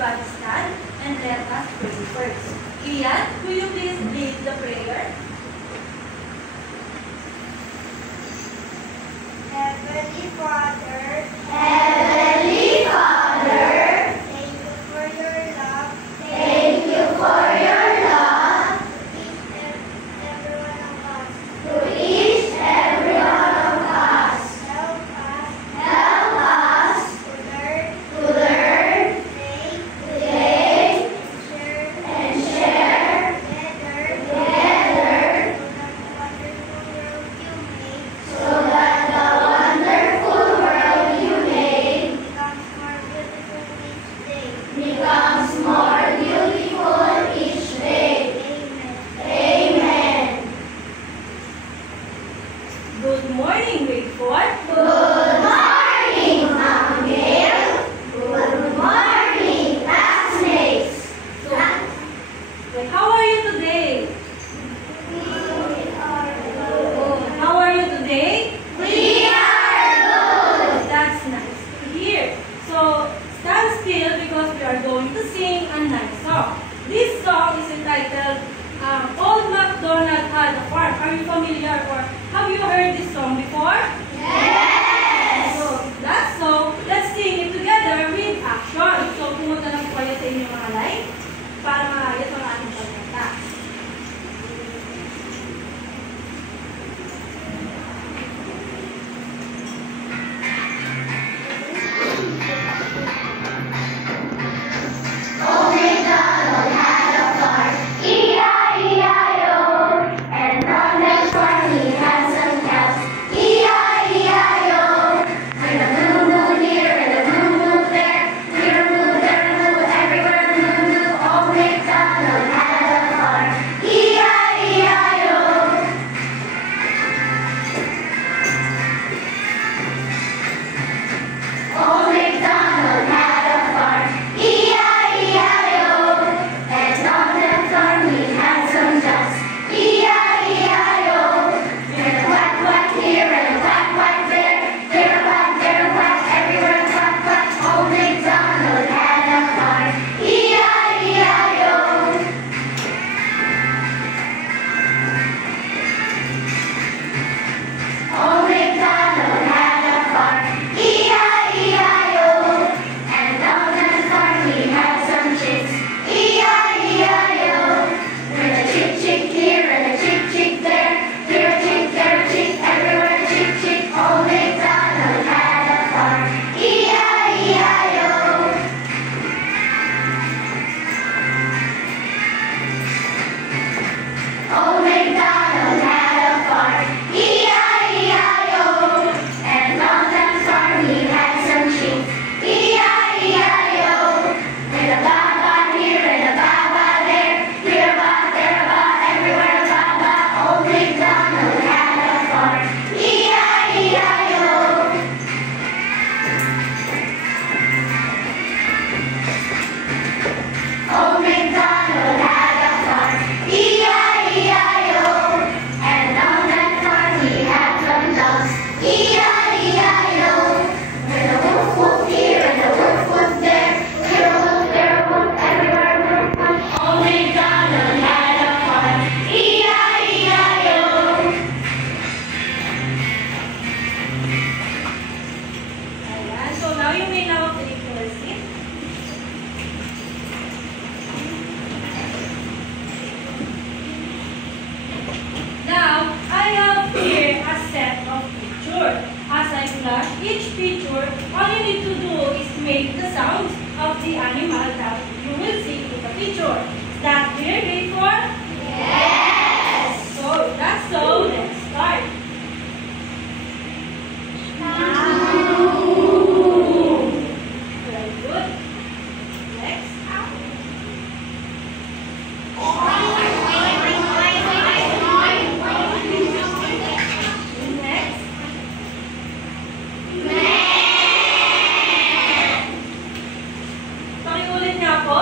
everybody stand and let us pray first. Ian, will you please lead the prayer? Heavenly Father, Heavenly Father, thank you for your love. thank you for your love To each every one of us. to each every one of us. Help us Help us to to learn, faith, faith, share and share together so that the wonderful world you made becomes more beautiful each becomes more beautiful each day. day. Amen. Amen. Good morning, grade 4. Good morning, Ma'am Gail. Good morning, classmates. So, how are you today? Oh, how are you today? We are good. That's nice to hear. So, stand still because we are going to sing a nice song. This song is entitled Old MacDonald Had a Farm. Are you familiar or have you heard this song before? Yes. So, that's so. Let's sing it together with action. So, pumunta na po kayo sa inyong mga line para maayos ang ating pagkanta. Old MacDonald had a farm, E-I-E-I-O. And on that farm he had some cows, E-I-E-I-O. And a moo moo here and a moo moo there, here a moo, there a moo, everywhere a moo moo. Old MacDonald had a farm, E-I-E-I-O. Old MacDonald had a farm, E-I-E-I-O. And on that farm he had some ducks, E-I-E-I-O. And a quack quack here and a quack quack there, here a quack, there a quack, everywhere a quack quack. Old MacDonald had a farm, E-I-E-I-O. Old MacDonald had a farm, E-I-E-I-O. And on that farm he had some chicks, E-I-E-I-O. With a chick chick here and a chick chick there, here a chick, there a chick, everywhere a chick chick. Old MacDonald had a farm, E-I-E-I-O. Old MacDonald had a farm, E-I-E-I-O. And on that farm he had some sheep, E-I-E-I-O. With a ba-ba here and a ba-ba there, here a ba, there a ba, everywhere a ba-ba. Old MacDonald had a farm, E-I-E-I-O. Old MacDonald had a farm, E-I-E-I-O. And on that farm he had some dogs, E-I-E-I-O. With a woof woof here and a woof woof there, here a woof, there a woof, everywhere a woof woof. Old MacDonald had a farm, E-I-E-I-O. Ayan. So, now you may now take your seat. Now, I have here a set of pictures. As I flash each picture, all you need to do is make the sounds of the animal that you will see in the picture. Is that clear, grade 4? Yes. So, that's so. Let's start. Very good. Next. Next. Pakiulit niya po.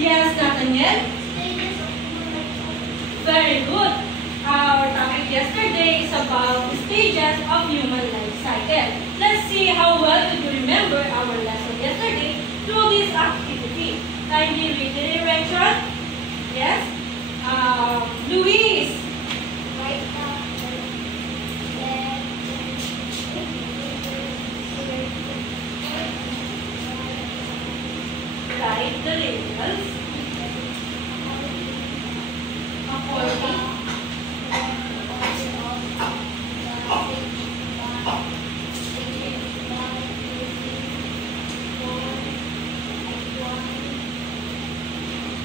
Yes, Nathaniel? Very good. Our topic yesterday is about stages of human life cycle. Let's see how well did you remember our lesson yesterday through this activity. Kindly read the direction. Yes? Luis. Write the labels according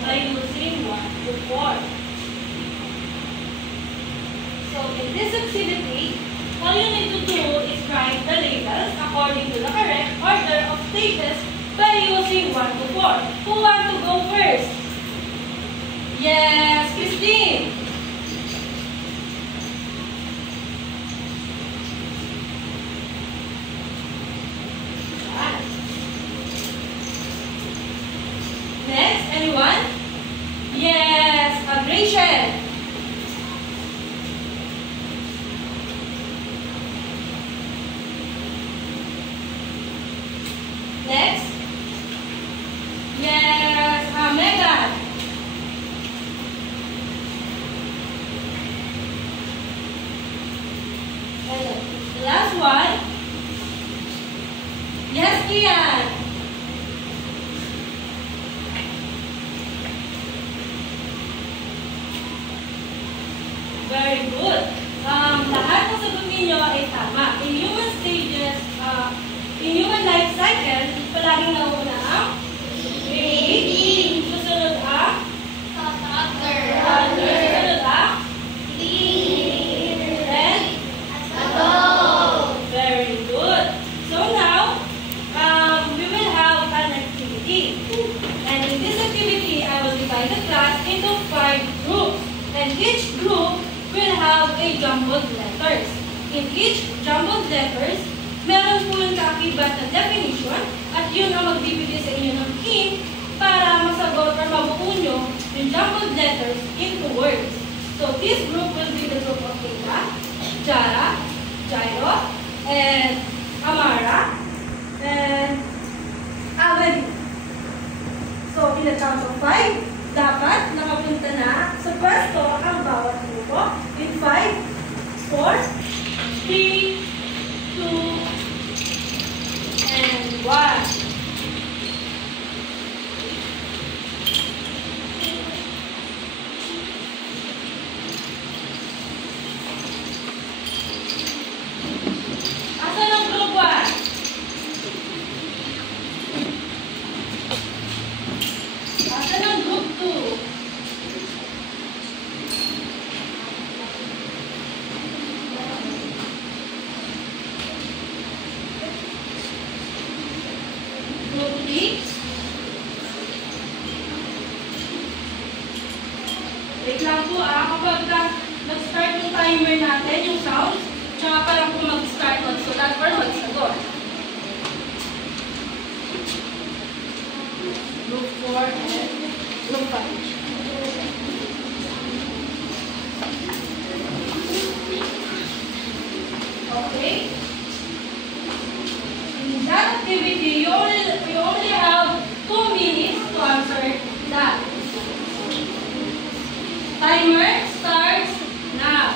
by using 1 to 4. So in this activity, all you need to do is write the labels according to the correct order of stages by using 1 to 4. Who wants to go first? Yes, Christine. Next, anyone? Yes, Rachel. Next. Yes, Megan. And the last one. Yes, Kian. Very good. Lahat ng sagot ninyo ay tama. In human stages, in human life cycle, palaging nauna ang baby. Susunod ang toddler. Susunod ang and adult. Very good. So now, we will have an activity. And in this activity, I will divide the class into 5 groups. And each group will have a jumbled letters. In each jumbled letters, meron po yung kaakibat na definition at yun ang magbibigay sa inyo ng hint para masagot or mabuo nyo yung jumbled letters into words. So this group will be the group of Keita, Jara, Jairo, and Amara, and Adeline. So in the count of 5, dapat nakapunta na sa pwesto ang bawat grupo in 5, 4, 3, 2, and 1. Asan ang group 1? Asan ang group 2? Group 3? Wait lang po kapag nag-start yung timer natin, yung sounds, tsaka parang po mag-start magsulat or magsagot. Group 4 and Group 5. Okay? In that activity, you only have 2 minutes to answer that. Timer starts now.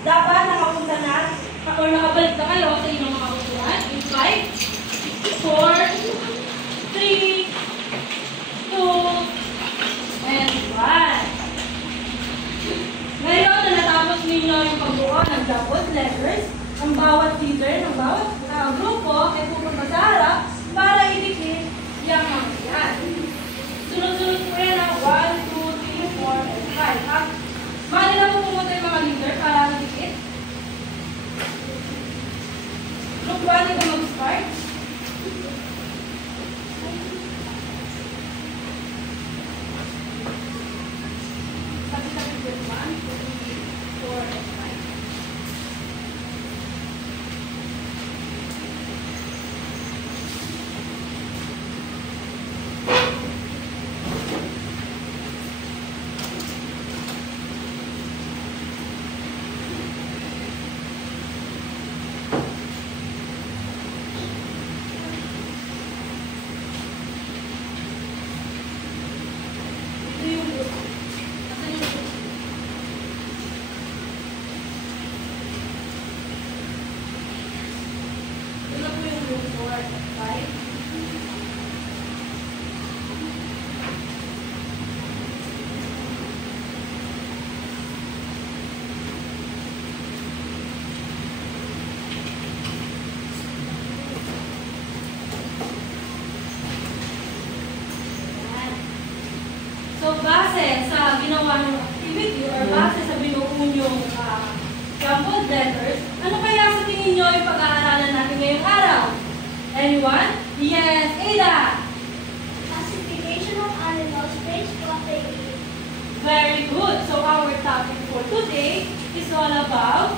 Dapat nakapunta na or nakabalik na kayo sa inyong mga upuan in 5, 4, jumbled letters. Ang bawat leader ng bawat grupo ay pupunta sa harap para idikit yung mga yan. Sunod-sunod po yan ang 1, 2, 3, 4, and 5. Mali na po pumunta yung mga leader para idikit. Group 1, ito mag-start. Sabi-sabi group 1, 2, 3, 4, and 5. So, base sa ginawa ng activity or base sa binuo yung jumbled letters, ano kaya sa tingin nyo yung pag-aaralan natin ngayong araw? Anyone? Yes, Ada! Classification of animals based on what they eat. Very good. So, our topic for today is all about...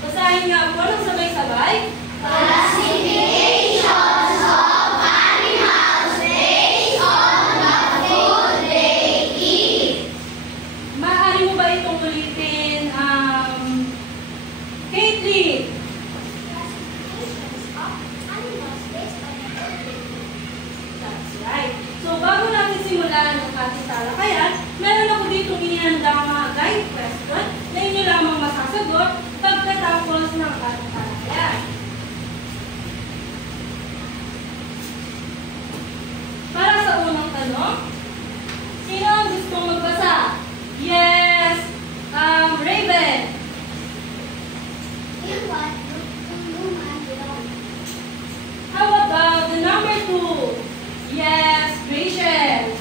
Basahin nga po ng sabay-sabay. Classifications of animals based on the food they eat. Maaari mo ba itong ulitin, Caitlin? Classifications of animals based on the food they eat. That's right. So, bago natin simulan ang ating talakayan, meron ako dito inihandang mga guide question na inyo lamang masasagot pagkatapos ng ating talakayan. Para sa unang tanong, sino ang gustong magbasa? Yes! Raven! You want to human belong. How about the number 2? Yes, Rachel!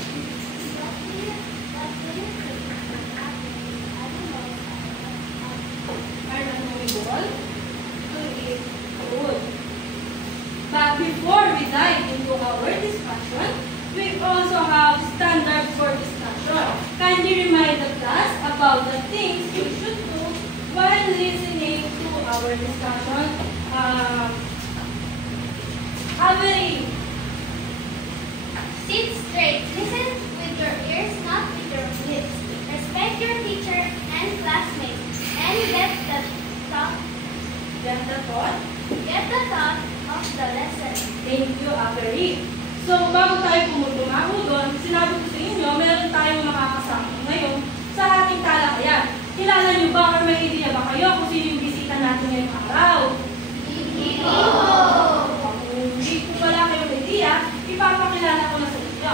What do you think animals Are not movable to eat food. But before we dive into our discussion, we also have standards for discussion. Kindly remind the class about the things you should do while listening to our discussion. Avery, Sit straight. Listen with your ears, not with your lips. Respect your teacher and classmates. And get the thought of the lesson. thank you, Avery. So, bago tayo pumutungo doon, sinabi ko sa inyo, meron tayong makakasama ngayon sa ating talakayan. Kilala niyo ba or may idea ba kayo kung sino yung bisita natin ngayong araw? Kung hindi ko wala kayong idea, ipapakilala ko na sa inyo.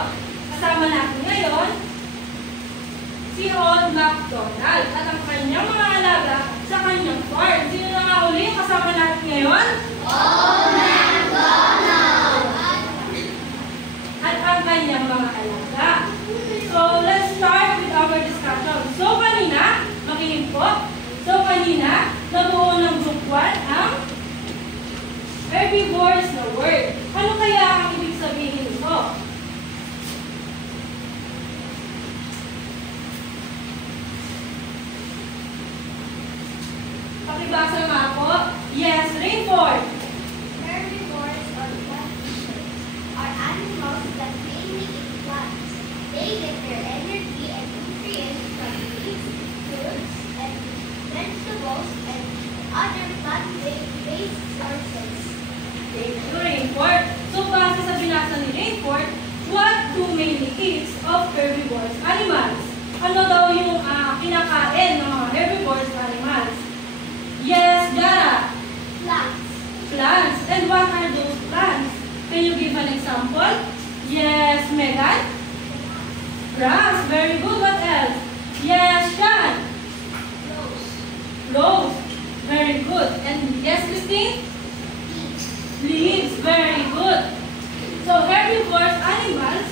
Kasama natin ngayon, si Old MacDonald at ang kanyang mga alaga sa kanyang farm. Sino na nga uli yung kasama natin ngayon? Old MacDonald. At ang kanyang mga alaga. So, let's start with our discussion. So, kanina, makinig po. So, kanina, nabuo ng group 1 ang herbivores na word. Ano kaya ang ibig sabihin nito? Pakibasa nga po. Yes, Rainford. Herbivores or plant eaters are animals that mainly eat plants. They get their energy and nutrients from leaves, fruits, and vegetables and other plant-based sources. Thank you, Rainford. So, base sa binasa ni Rainford, what do mainly eats of herbivores animals? Ano daw yung kinakain ng mga herbivores animals? Yes, Gara. Plants. Plants. And what are those plants? Can you give an example? Yes, Megan. Grass. Very good. What else? Yes, Sean. Rose. Rose. Very good. And yes, Christine? Leaves. Very good. So, herbivores, animals,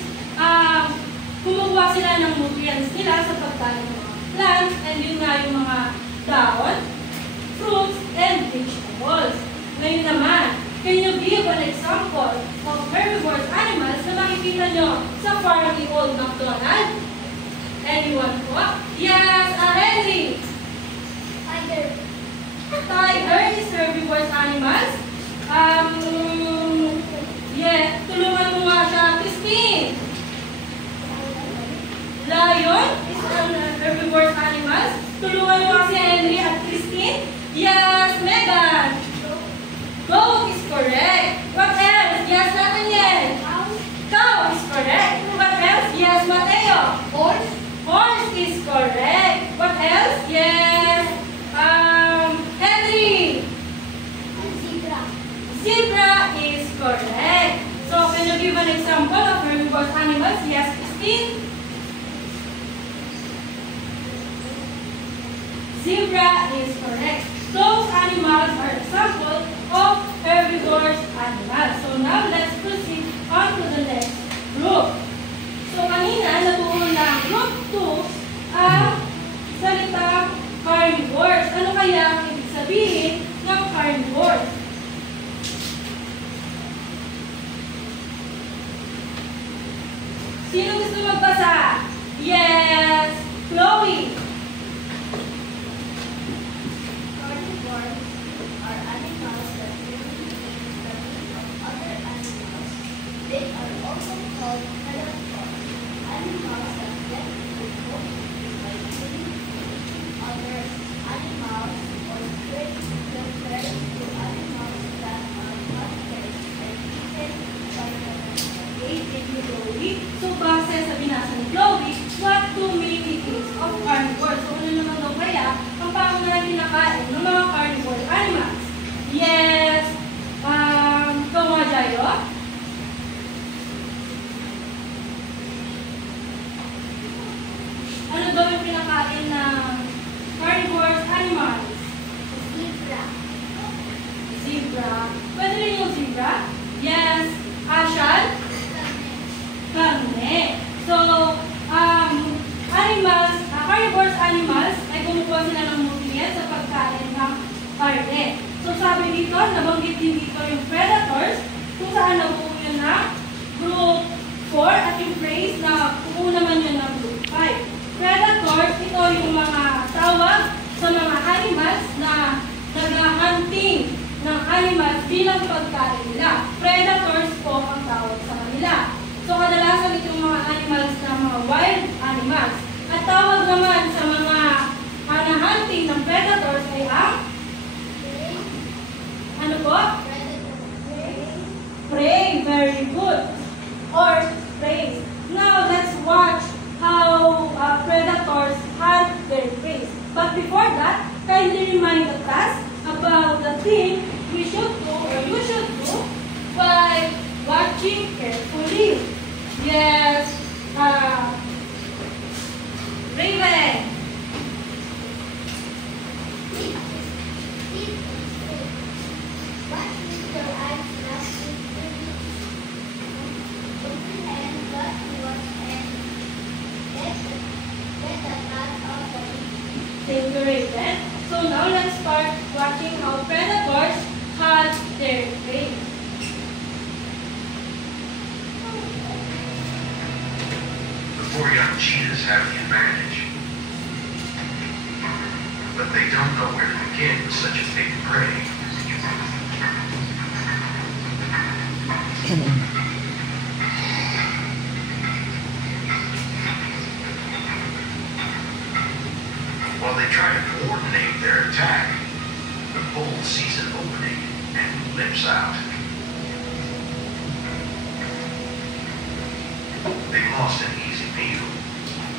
kumukuha sila ng nutrients nila sa pagkain ng mga plants, and yun nga yung mga dahon, fruits, and vegetables. Ngayon naman, can you give an example of herbivores animals na makikita nyo sa farm ni Old MacDonald? Anyone po? Yes, Henry! Tiger. Tiger is herbivores animals. Yeah, tulungan mo nga siya, Christine. Lion is herbivores animals. Tulungan mo nga si Henry at Christine. Yes, Megan. Goat is correct. What else? Yes, Nathaniel. Cow is correct. What else? Yes, Mateo. Horse. Horse is correct. What else? Yes. Henry. Zebra. Zebra is correct. So, can you give an example of herbivores animals? Yes, Christine. Zebra is correct. Those animals are examples of herbivores animals. So now let's proceed on to the next group. So kanina, natuon na group 2 ang salitang carnivores. Ano kaya ang ibig sabihin ng carnivores? Sino gusto magbasa? Yes, Chloe. Carnivores are animals that usually eat the meat of other animals. They are also called predators. Animals that get food mostly by killing other animals or prey compared to animals that are hunted and eaten by the Okay, thank you, Chloe. So, base sa binasa ni Chloe, what two main meanings of carnivores? So, ano naman daw kaya ang pangunahing kinakain ng mga carnivore animals? Yes, ikaw nga, Jairo? Ano daw yung pinakain ng carnivore animals? zebra. Zebra. Pwede rin yung zebra? Yes. Ashan? Karne. So, animals, carnivores animals, ay kumukuha sila ng nutrients sa pagkain ng karne. So, sabi dito, nabanggit din dito yung predators, kung saan nabuo yun ng group 4 at yung praise na buo naman yun ng group 5. Predators, ito yung mga tawag sa mga animals na nag-hunting ng animals bilang pagkain nila. Predators po ang tawag sa kanila. So, kadalasan itong mga animals na mga wild animals. At tawag naman sa mga hunting ng predators ay ang ano po? Prey. Very good. Or prey. Now, let's watch how predators hunt their prey. But before that, kindly remind us about the thing we should do or you should do by watching carefully. Yes, Raven. What is your eyes last week? Open and what was and get a lot of the Thank you, Raven. So now let's start watching how predators hunt their prey. The four young cheetahs have the advantage. But they don't know where to begin with such a big prey. While they try to coordinate their attack, the bull sees an opening and limps out. They lost an easy meal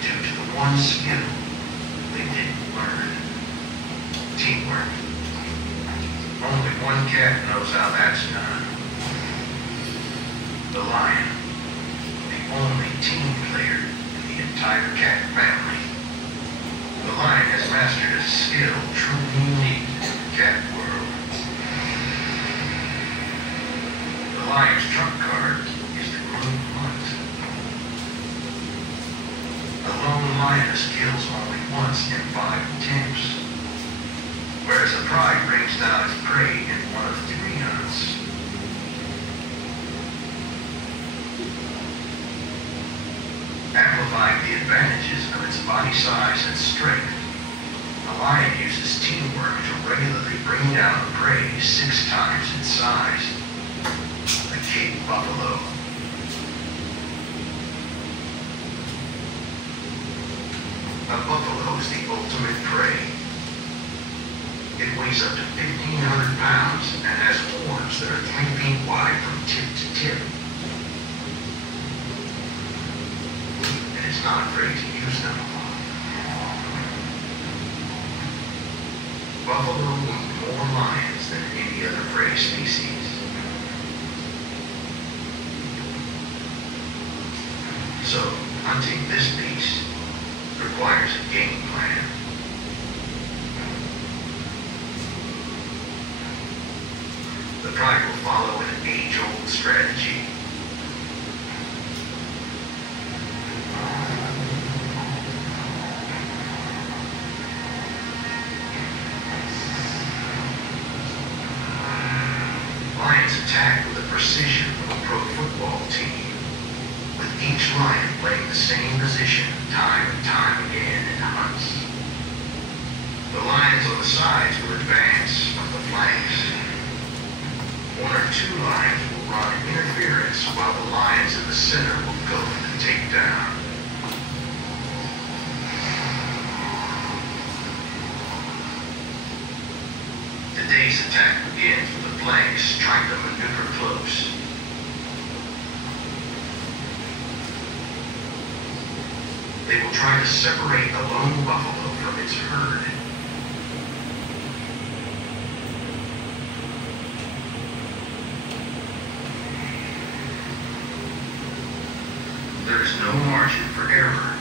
due to the one skill they didn't learn. Teamwork. Only one cat knows how that's done. The lion, the only team player in the entire cat family. The lion has mastered a skill truly unique in the cat world. The lion's trump card is the group hunt. A lone lioness kills only once in 5 attempts, whereas a pride brings down its prey in 1 of 3 hunts. Amplifying the advantages of its body size and strength, a lion uses teamwork to regularly bring down the prey 6 times its size. The Cape buffalo. A buffalo is the ultimate prey. It weighs up to 1,500 pounds and has horns that are 3 feet wide from tip to tip. Is not afraid to use them. Buffalo eat more lions than any other prey species. So, hunting this beast requires a game plan. The pride will follow an age-old strategy. Lions attack with the precision of a pro football team, with each lion playing the same position time and time again in hunts. The lions on the sides will advance from the flanks. 1 or 2 lions will run interference while the lions in the center will go for the takedown. Today's attack begins with the flanks trying to maneuver close. They will try to separate a lone buffalo from its herd. There is no margin for error.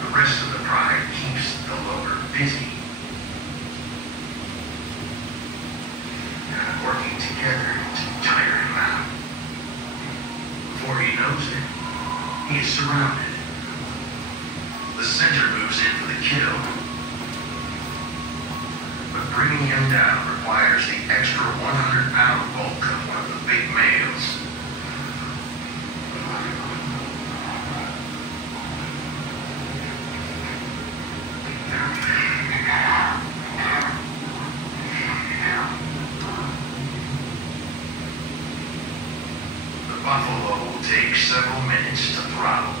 The rest of the pride keeps the loner busy, working together to tire him out. Before he knows it, he is surrounded. The center moves in for the kill, but bringing him down requires the extra 100-pound bulk of one of the big males. The buffalo will take several minutes to throttle,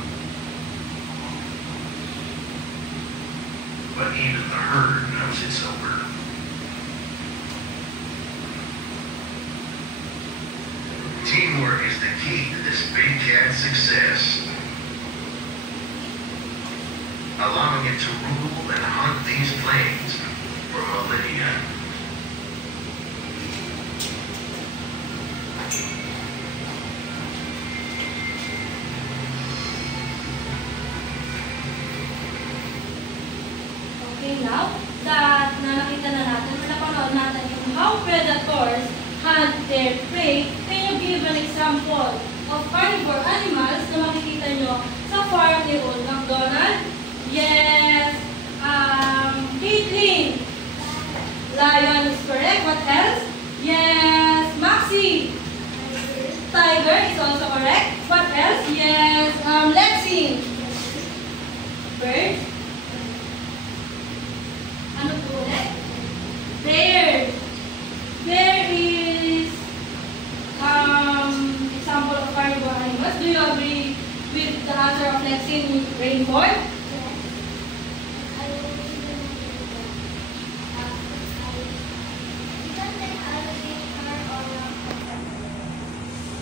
but even the herd knows it's over. Teamwork is the key to this big cat's success, allowing it to rule and hunt these plains for millennia. Okay, now that nakita na natin, napanood natin yung how predators hunt their prey, can you give an example of carnivore animals na makikita nyo sa farm ni Old MacDonald? Yes, Caitlin. Lion is correct. What else? Yes, Maxie. Tiger is also correct. What else? Yes, Lexi. Bird. Ano po ulit? Bear. Bear is example of carnivore animals. Do you agree with the answer of Lexi, Rainford?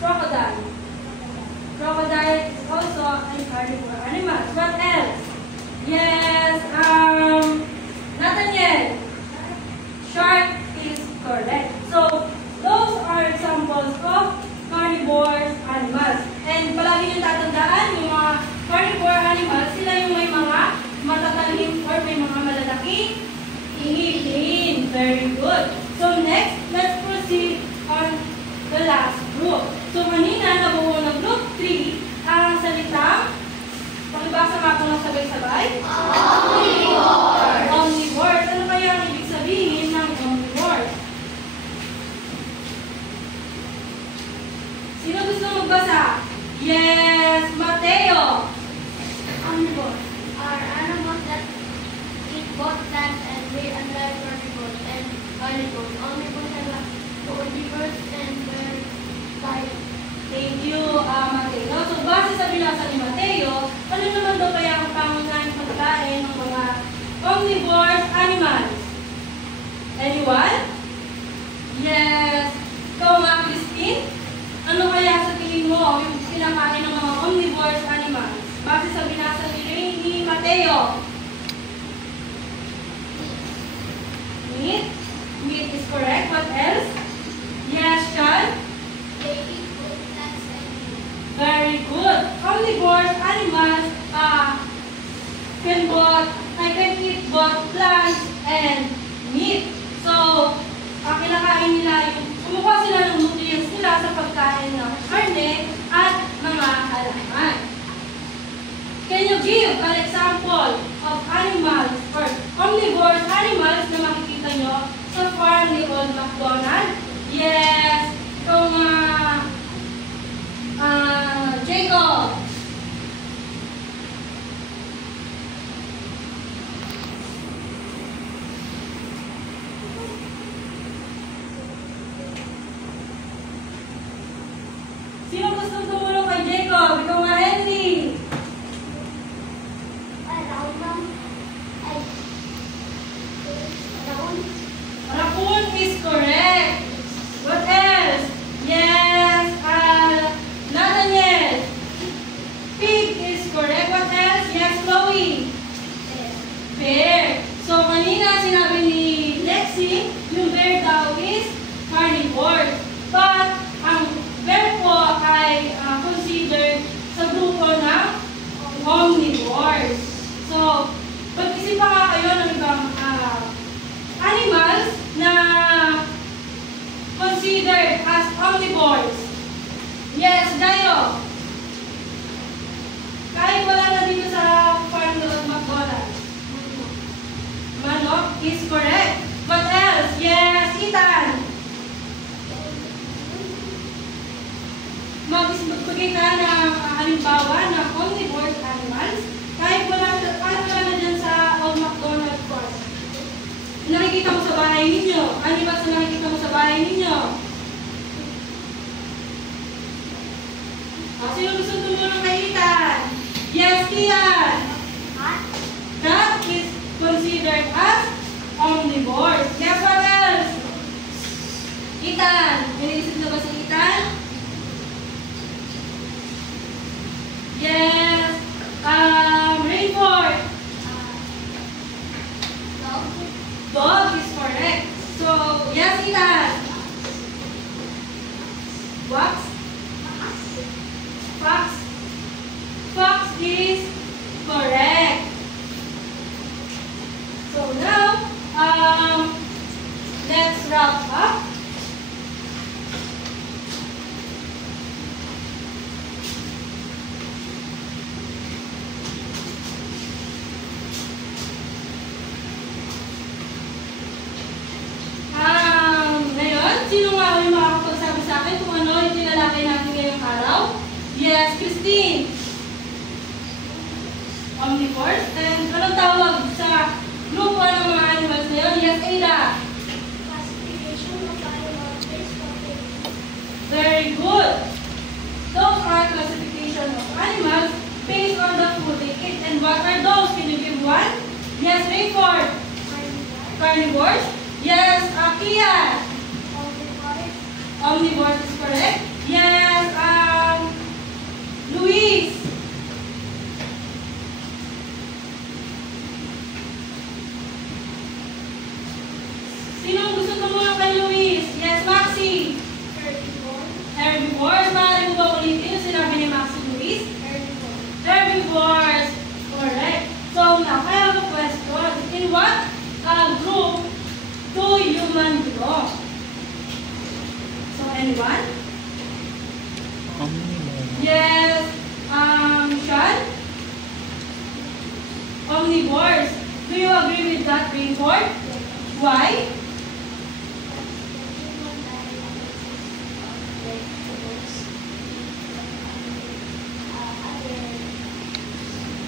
Crocodile. Crocodile ay? Omnivore. Omnivores. Ano kaya ang ibig sabihin ng omnivores? Sino gusto magbasa? Yes, Mateo. Omnivores are animals that eat both plants and meat, unlike herbivores and carnivores. Omnivores are omnivores and their diet. Thank you, Mateo. So, base sa binasa ni Mateo, ano naman daw kaya ang pangunahing pagkain ng mga omnivorous animals? Anyone? Yes. Ikaw nga, Christine? Ano kaya sa tingin mo yung kinakain ng mga omnivorous animals? Base sa binasa ni Mateo. Meat? Meat is correct. What else? Yes, Sean? They eat both plants and meat. Very good. Omnivorous animals can eat both plants and meat. So, kinakain nila kumukuha sila ng nutrients nila sa pagkain ng karne at mga halaman. Can you give an example of animals or omnivorous animals na makikita nyo sa farm ni Old MacDonald? Yes. Ikaw nga, Jacob. Sino gustong tumulong kay Jacob? Ikaw nga, Henry. Raccoon is correct. What else? Yes, Nathaniel. Pig is correct. What else? Yes, Chloe. Bear. So, kanina sinabi ni Lexi, yung bear daw is carnivore. But, ang bear po ay considered sa grupo ng omnivores. So, pag-isipan nga kayo ng ibang animals na considered as omnivores. Yes, Dayo. Kahit wala na dito sa farm ni Old MacDonald. Manok is correct. What else? Yes, Ethan. Magbigay ka ng halimbawa ng omnivorous animals. Kahit wala na dyan sa Old MacDonald farm. Nakikita mo sa bahay ninyo. Animals na nakikita mo sa bahay ninyo. Sino gusto tumulong kay Ethan? Yes, Kian. Cat is considered as omnivores. Yes, what else? Ethan. Iniisip na ba si Ethan? Yes. Rainford. Dog is correct. So, yes, Ethan. Wax? Fox. Fox is correct. So now, let's wrap up. Ngayon, sino nga yung makakapagsabi sa akin kung ano yung tinalakay natin ngayong araw? Yes, Christine. Omnivores. And anong tawag sa grupo ng mga animals na yun? Yes, Ada. Classification of animals based on their Very good. Those are classification of animals based on the food they eat. And what are those? Can you give one? Yes, Rayford. Carnivores. Yes, Kia. Omnivores is correct. Yes, Luis. Sino gusto tumulong kay Luis? Yes, Maxi. Herbivores. Maaari mo ba ulitin yung sinabi ni Maxi Luis? Herbivores. Correct. So now, I have a question. In what group do humans belong? So anyone? Yes. Sean? herbivores. Do you agree with that, Rainford? Why?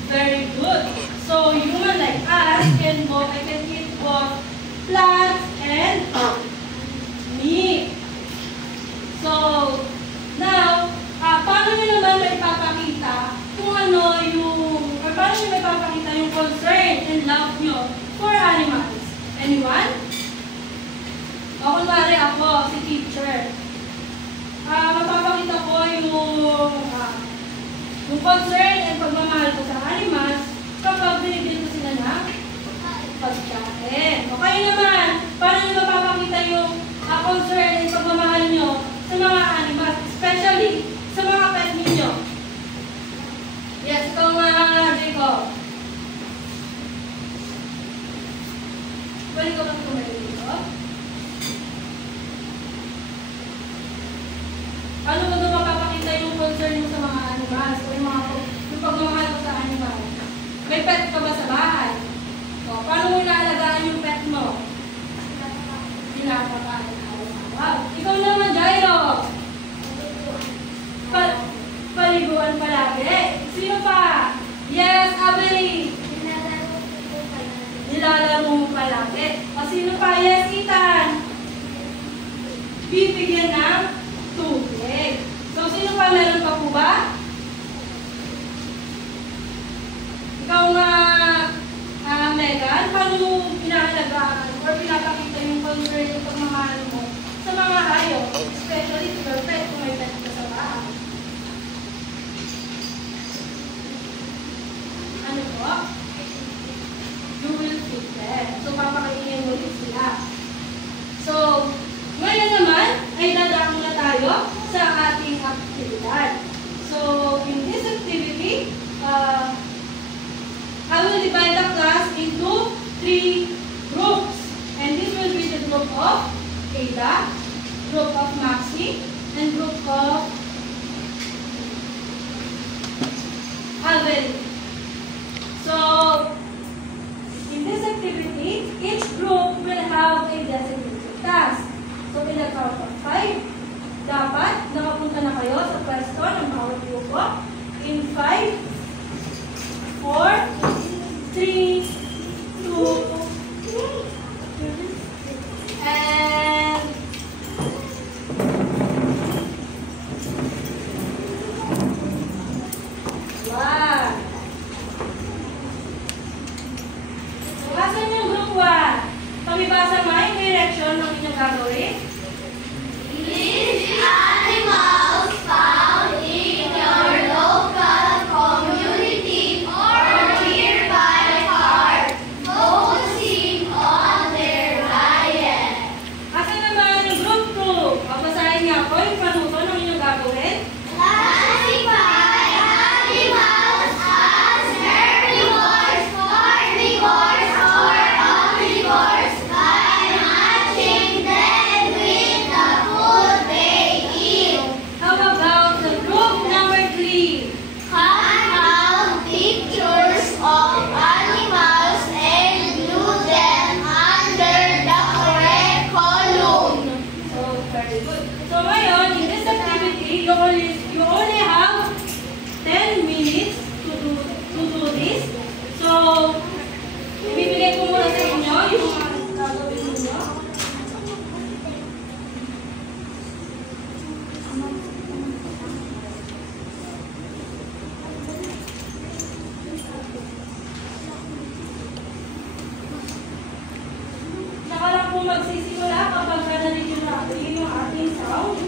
Very good. So human like us can eat both plants and meat. So now, paano nyo naman may papakita kung ano yung, or paano nyo may papakita yung concern and love nyo for animals? Anyone? O kunwari ako, si teacher. Mapapakita ko yung concern and pagmamahal ko sa animals kapag binigyan ko sila ng pagkain. O kayo naman, paano nyo mapapakita yung concern and pagmamahal nyo sa mga animals, especially sa mga pet ninyo? Yes, ikaw nga, Jacob. Pwede ko lang kumain dito. Paano mo doon mapapakita yung concern mo sa mga animals o yung pagmamahal mo sa animals? May pet ka ba sa bahay? O, paano mo inaalagaan yung pet mo? Pinapakain. Wow. Ikaw naman, Jairo. Paliguan palagi. Sino pa? Yes, Avery. Nilalaro mo palagi. O sino pa? Yes, Ethan. Bibigyan ng tubig. So, sino pa? Meron pa po ba? Ikaw nga, Megan, paano mo inaalagaan or pinapakita yung concern yung pagmamahal mo sa mga hayop, especially to your pet kung may pet ka sa bahay? Ano po? You will feed them. So, papakainin mo rin sila. So, ngayon naman ay dadako na tayo sa ating aktibidad. So, in this activity, I will divide the class into 3 groups. And this will be the group of Ada, group of Maxi, and group of Alvin. So, in this activity, each group will have a designated task. So, in the count of 5, dapat nakapunta na kayo sa pwesto ng bawat grupo. In 5, 4, 3, 2, and 1. So, asan yung group 1? Pamibasa mo yung direction ng inyong gagawin. These animals found in your local community or nearby park, focusing on their diet. Asan naman yung group 2? Babasahin niya ako yung panuto ng inyong gagawin. Classify animals as herbivores, carnivores, or omnivores by matching them with the food they eat. How about the group number 3? Cut out pictures of animals and glue them under the correct column. So, very good. So, ngayon, in this activity, you only have 10 minutes to do this. So, ibibigay ko muna sa inyo yung mga gagawin ninyo. Saka lang po magsisimula kapag narinig natin yung ating sound.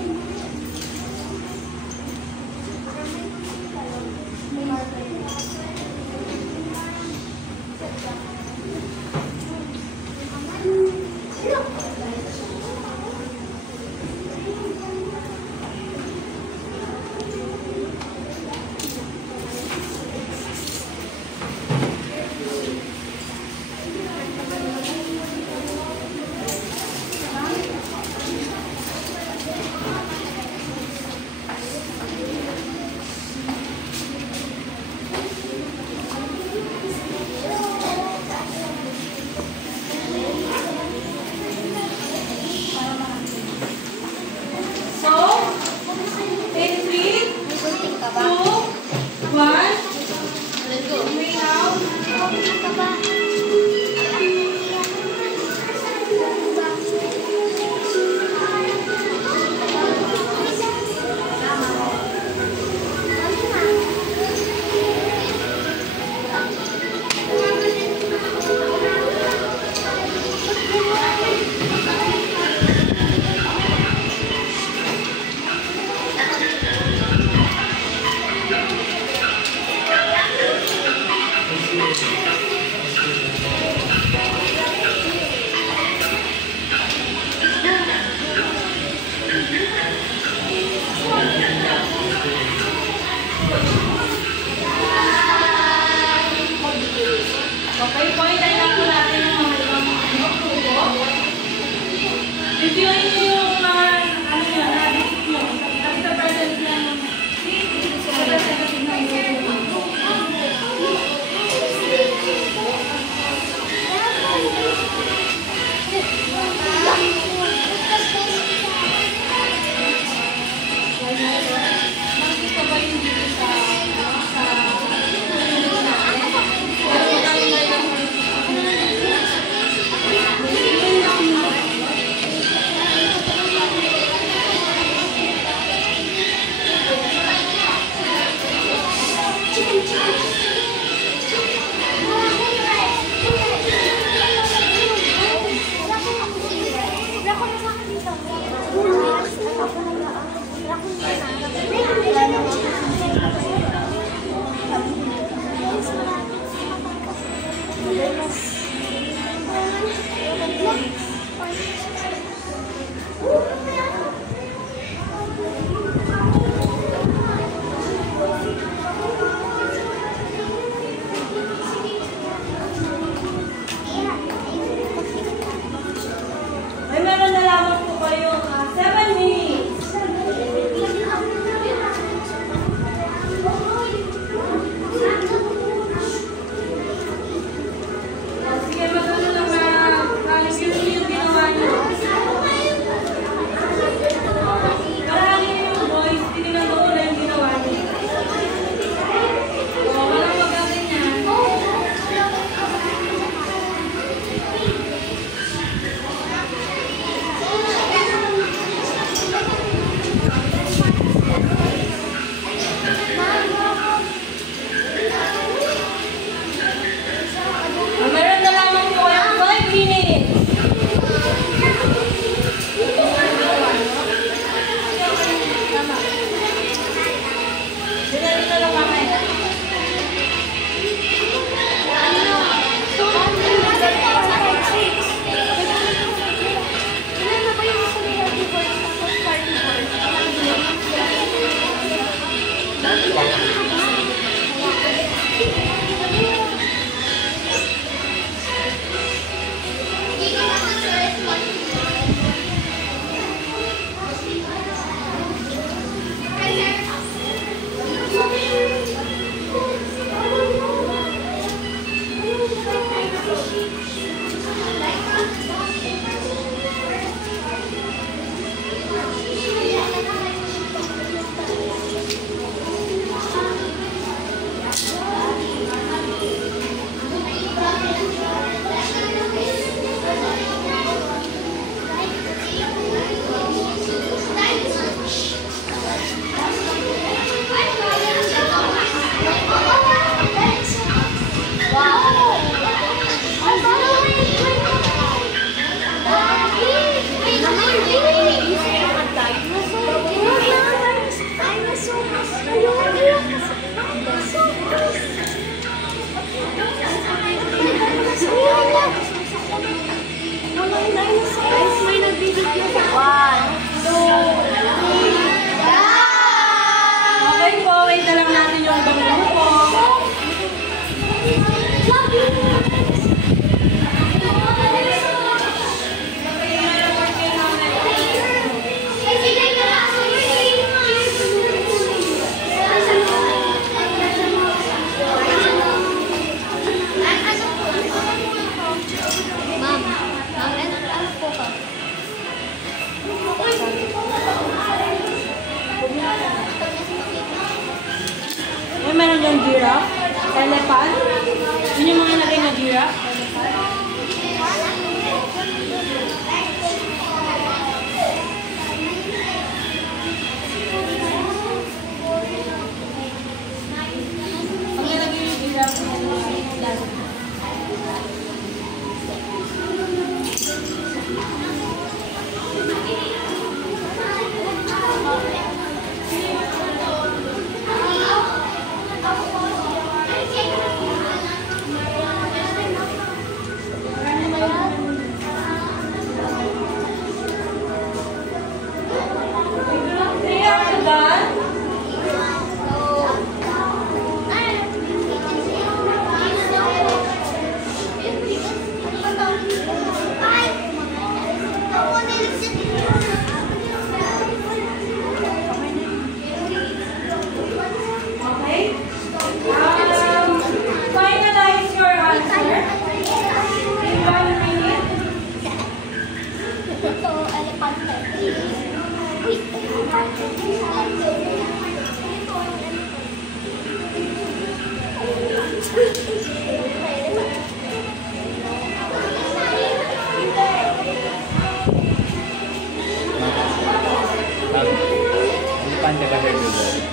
naka-hairdresser.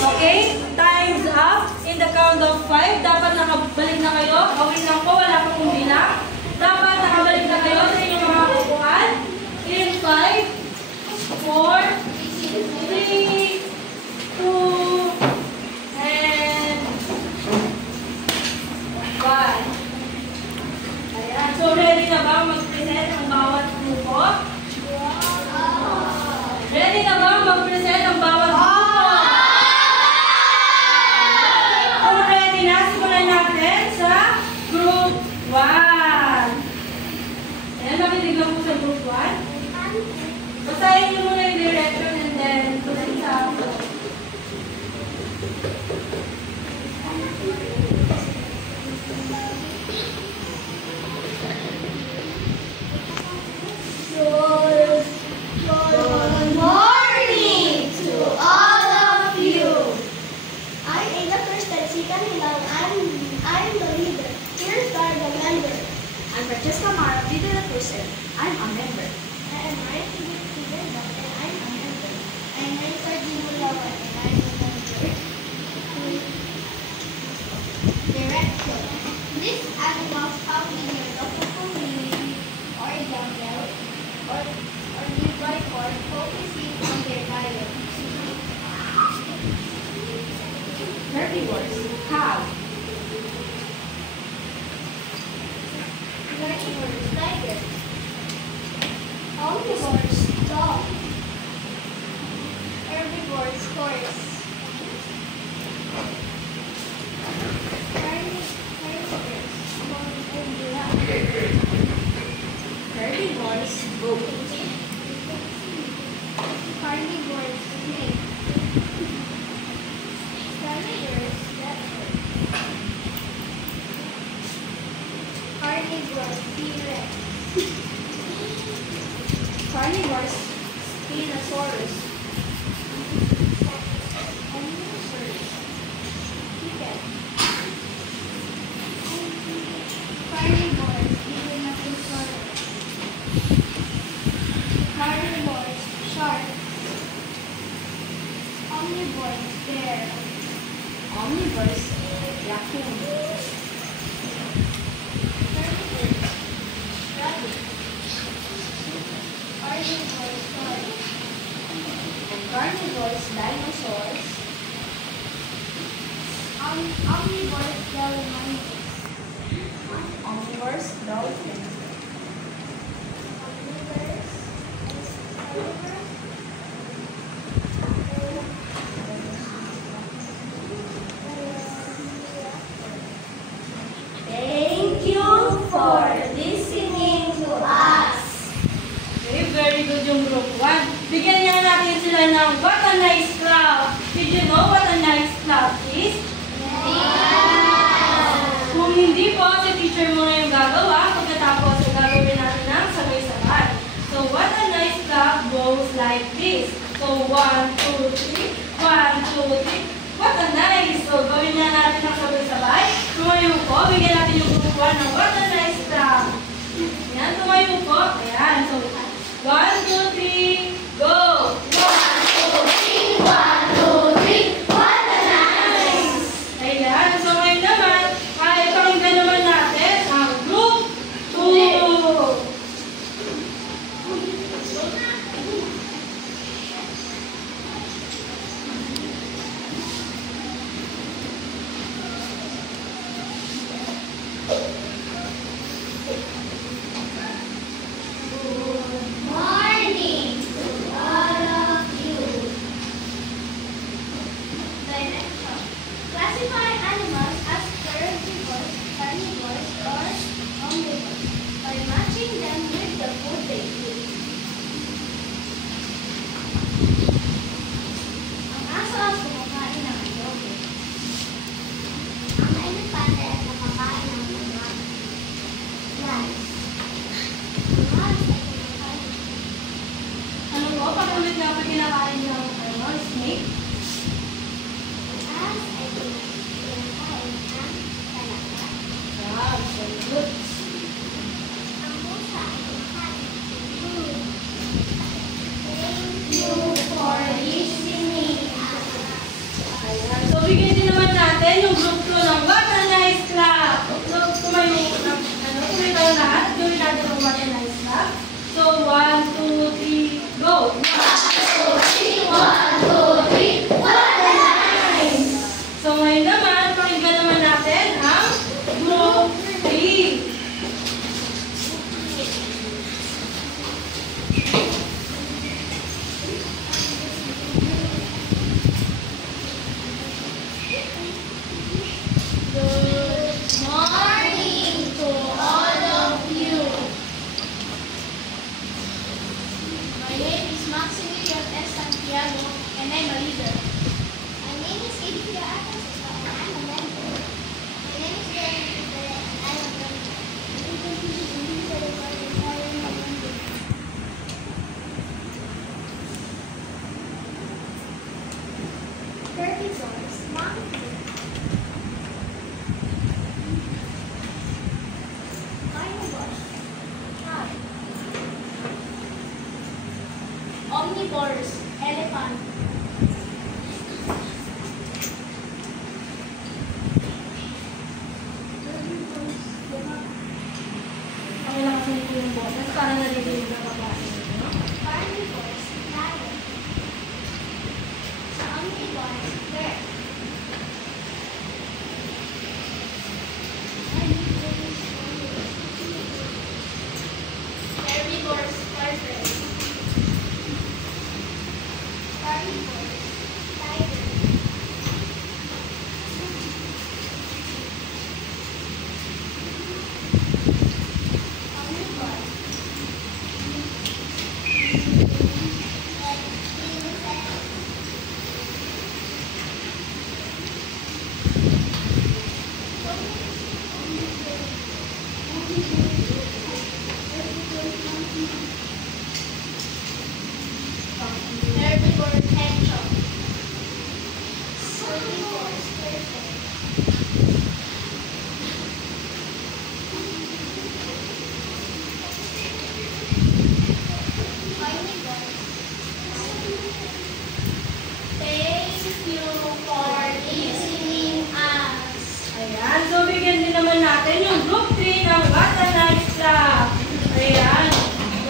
Okay, time's up. In the count of 5, dapat nakabalik na kayo. Okay lang po, wala pa pong bilang. Dapat nakabalik na kayo sa inyong mga upuan. In 5, 4, 3, 2, and 1. Ayan. So, ready na ba mag-present ang bawat grupo? Ready na ba mag-present ang bawat grupo? Kung ready na, simulan natin sa Group 1. Ayan, makinig lang po sa Group 1. Basahin niyo muna yung direction and then tuloy sa Good morning to all of you. I'm Ada Perstansika Nilang. I'm the leader. Here's are the members. I'm Francesca Mara de la Cruz. I'm a member. I am Maria Figueroa and I'm a member. I'm Marisa Dimulawan and I'm a member. Director. These animals found in your local community or jungle or nearby court focusing on their diet. Herbivores, cow. Carnivores, tiger. Omnivores, dog. Herbivores, horse. Carnivores, monkey and giraffe. Herbivores, goat. Carnivores, snake. Carnivores, leopard. Carnivores, T-Rex. Carnivores, Spinosaurus. Omnivores, chicken. Carnivores, Tyrannosaurus. Carnivores, shark. Omnivores, bear. Omnivores, raccoon. Herbivores, rabbit. Carnivores, dog. And carnivores, dinosaurs. Omnivores, dolphins. Omnivores, dolphins. Thank you for listening to us. Okay, very good yung Group 1. Bigyan niya natin sila ng What a Nice Cloud. Did you know what a nice cloud is? Kung hindi po, si teacher muna yung gagawa. Pagkatapos, gagawin natin ng sabay-sabay. So, what a nice cloud goes like this. So, 1, 2, 3. 1, 2, 3. What a nice. So, gawin na natin ng sabay-sabay. Tumayo po. Bigyan natin yung Group 1 ng What a Nice Cloud. Ayan, tumayo po. Ayan. So, 1, 2, 3, go! 1, 2, 3, 1, 2, 3. What a nice! Ayan. So, ngayon naman, ay pakinggan naman natin ang Group 2. Morning to all of you. Direction. Classify animals as herbivores, carnivores, or omnivores by matching them with the food they eat. Ang aso ay kumakain ng adobo. Ang elepante ay kumakain ng mga rice. Ang rice ay kumakain Ano po? Pakiulit nga pa kinakain ng snake. as ay kumakain ng talaga. Wow, very good. Ang pusa ay kumakain ng food. So, 1, 2, 3, go! 1, 2, 3, 1, 2, 3, what a night! So, ngayon naman, pakinggan naman natin ang group 3. Morning to all of you. My name is Maximilian S. Santiago and I'm a leader. My name is Edithia Atas and I'm a member. My name is Jeremy Rivera and I'm a member. Herbivores, monkey. Carnivores, cow. Omnivores, elephant. Ang lakas nito yung boses, parang narinig na kaklase. Carnivores, lion. Omnivores, bear. Herbivores, tortoise. Carnivores, tiger. Omnivores. Herbivores, hedgehog. Herbivores, turtle. Carnivores. Thank you for listening us. Ayan, so bigyan din naman natin yung group 3 ng What a Nice Club. Ayan,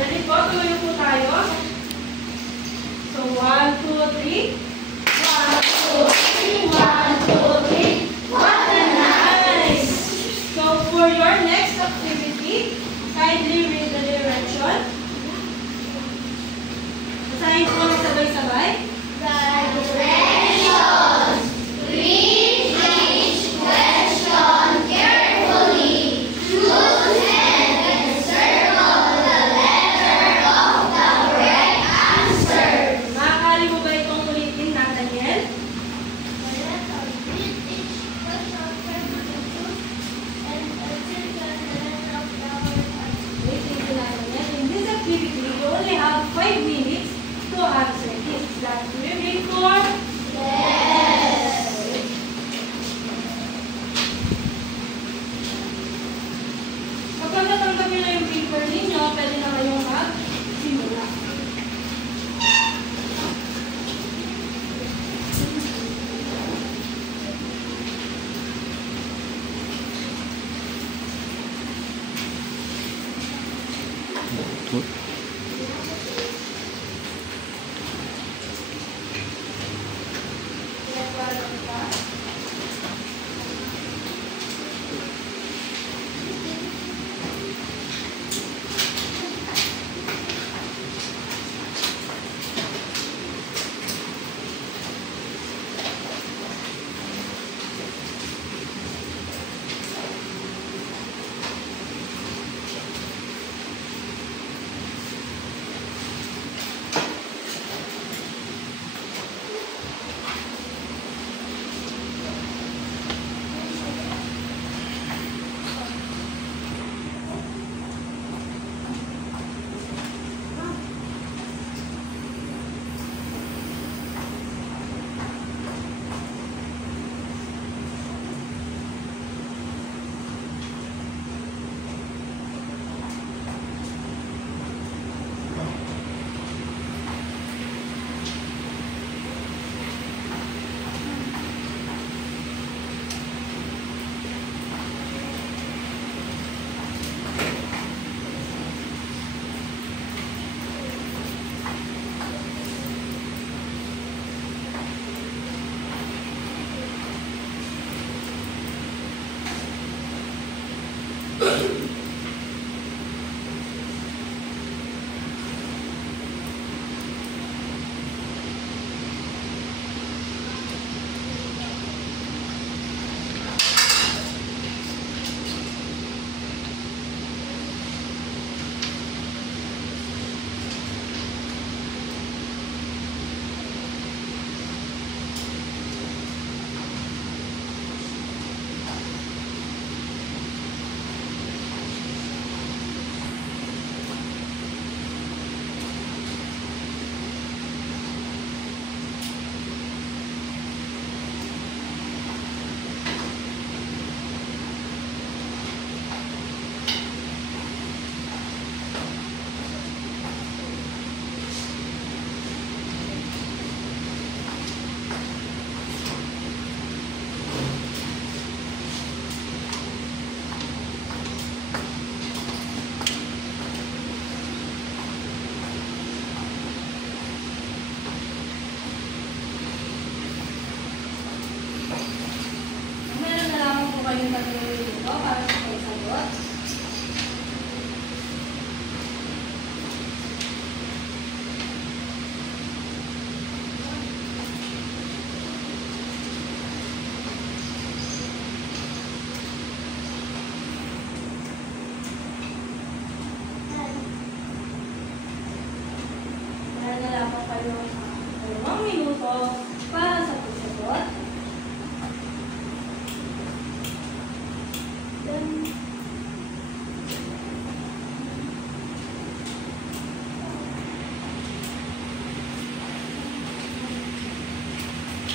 ready po, tuloy po tayo. So, 1, 2, 3. 1, 2, 3, 1, 2, 3, what a nice! So, for your next activity, kindly read the direction. Basahin po ng sabay-sabay. The directions. Read each question carefully. Choose and encircle the letter of the correct answer. Maaari mo ba itong ulitin, Nathaniel? Read each question carefully, choose and encircle the letter of the correct answer. Wait, thank you, Nathaniel. In this activity, you only have 5 minutes to answer this. That will be for Yes. kapag natanggap nyo na yung paper ninyo, pwede na kayong mag-simula. Meron na lamang po kayong 3 minuto para sa pagsagot. Meron na lamang kayong 2 minuto para sa pagsagot.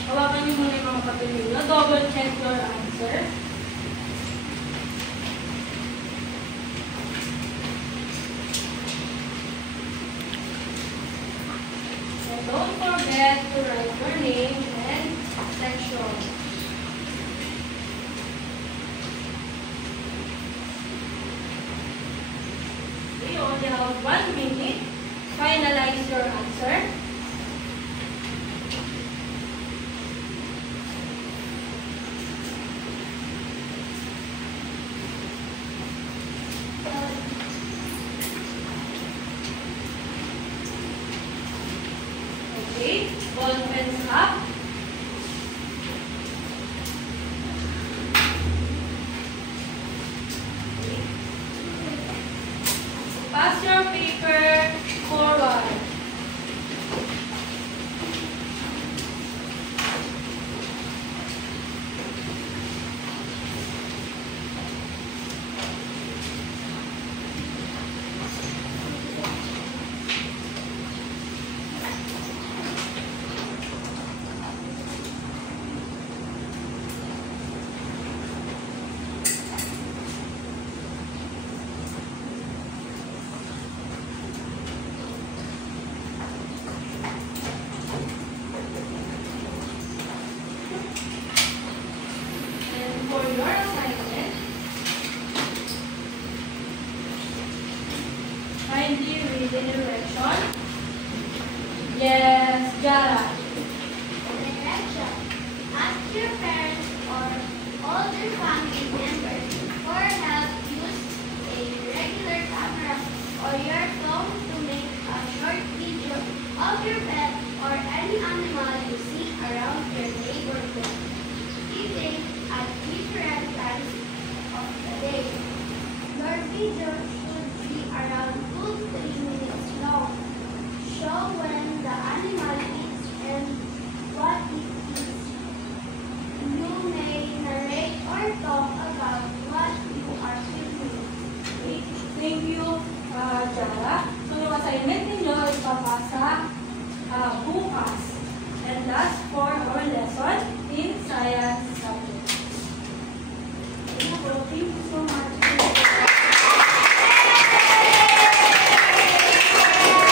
Hawakan niyo muna yung mga papel ninyo. Double check your answer. And don't forget to write your name and section. You only have 1 minute. Finalize your answer. Okay, ball pens up. Pass your paper forward. And for your assignment, kindly read the direction. Yes.